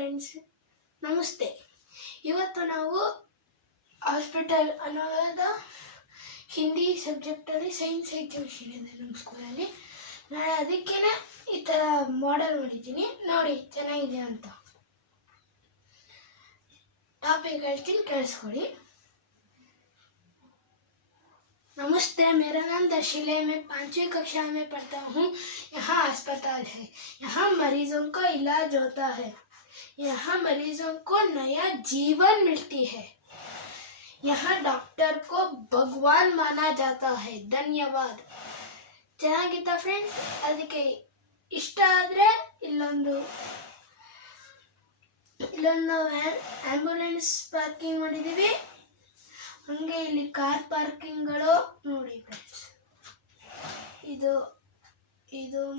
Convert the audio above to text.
Friends, ನಮಸ್ತೆ. ಇವತ್ತು ನಾವು ಹಾಸ್ಪಿಟಲ್ ಅನ್ನೋದ ಹಿಂದಿ ಸಬ್ಜೆಕ್ಟಲ್ಲಿ ಸೈನ್ಸ್ ಎಕ್ಸಿಬಿಷನ್ ಇದೆ ನಮ್ಮ ಸ್ಕೂಲಲ್ಲಿ. ನಾಳೆ ಅದಕ್ಕೇನೆ ಈ ಥರ ಮಾಡೆಲ್ ಮಾಡಿದ್ದೀನಿ, ನೋಡಿ ಚೆನ್ನಾಗಿದೆ ಅಂತ. ಟಾಪಿಕ್ ಹೇಳ್ತೀನಿ, ಕೇಳಿಸ್ಕೊಳ್ಳಿ. नमस्ते, मेरा नाम दर्शिले, मैं 5वीं कक्षा में पढ़ता हूँ. यहाँ अस्पताल है. यहाँ मरीजों का इलाज होता है. यहाँ मरीजों को नया जीवन मिलती है. यहाँ डॉक्टर को भगवान माना जाता है. धन्यवाद. ಚೆನ್ನಾಗಿತ್ತಾ ಫ್ರೆಂಡ್ಸ್? ಅದಕ್ಕೆ ಇಷ್ಟ ಆದರೆ ಇಲ್ಲೊಂದು ಆಂಬ್ಯುಲೆನ್ಸ್ ಪಾರ್ಕಿಂಗ್ ಮಾಡಿದ್ದೀವಿ. ಹಂಗೆ ಇಲ್ಲಿ ಕಾರ್ ಪಾರ್ಕಿಂಗ್ಗಳು ನೋಡಿ ಫ್ರೆಂಡ್ಸ್. ಇದು